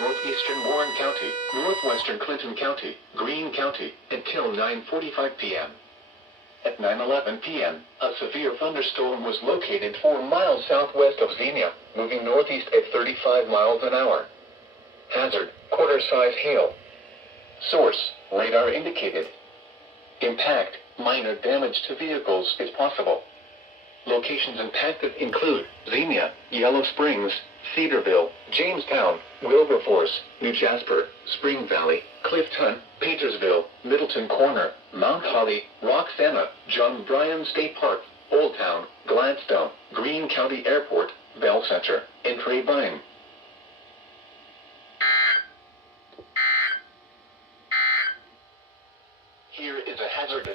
northeastern Warren County, northwestern Clinton County, Greene County, until 9:45 p.m. At 9:11 p.m., a severe thunderstorm was located 4 miles southwest of Xenia, moving northeast at 35 miles an hour. Hazard, quarter-size hail. Source, radar indicated. Impact, minor damage to vehicles is possible. Locations impacted include Xenia, Yellow Springs, Cedarville, Jamestown, Wilberforce, New Jasper, Spring Valley, Clifton, Paintersville, Middleton Corner, Mount Holly, Roxana, John Bryan State Park, Old Town, Gladstone, Greene County Airport, Bell Center, and Trevine. Here is a hazardous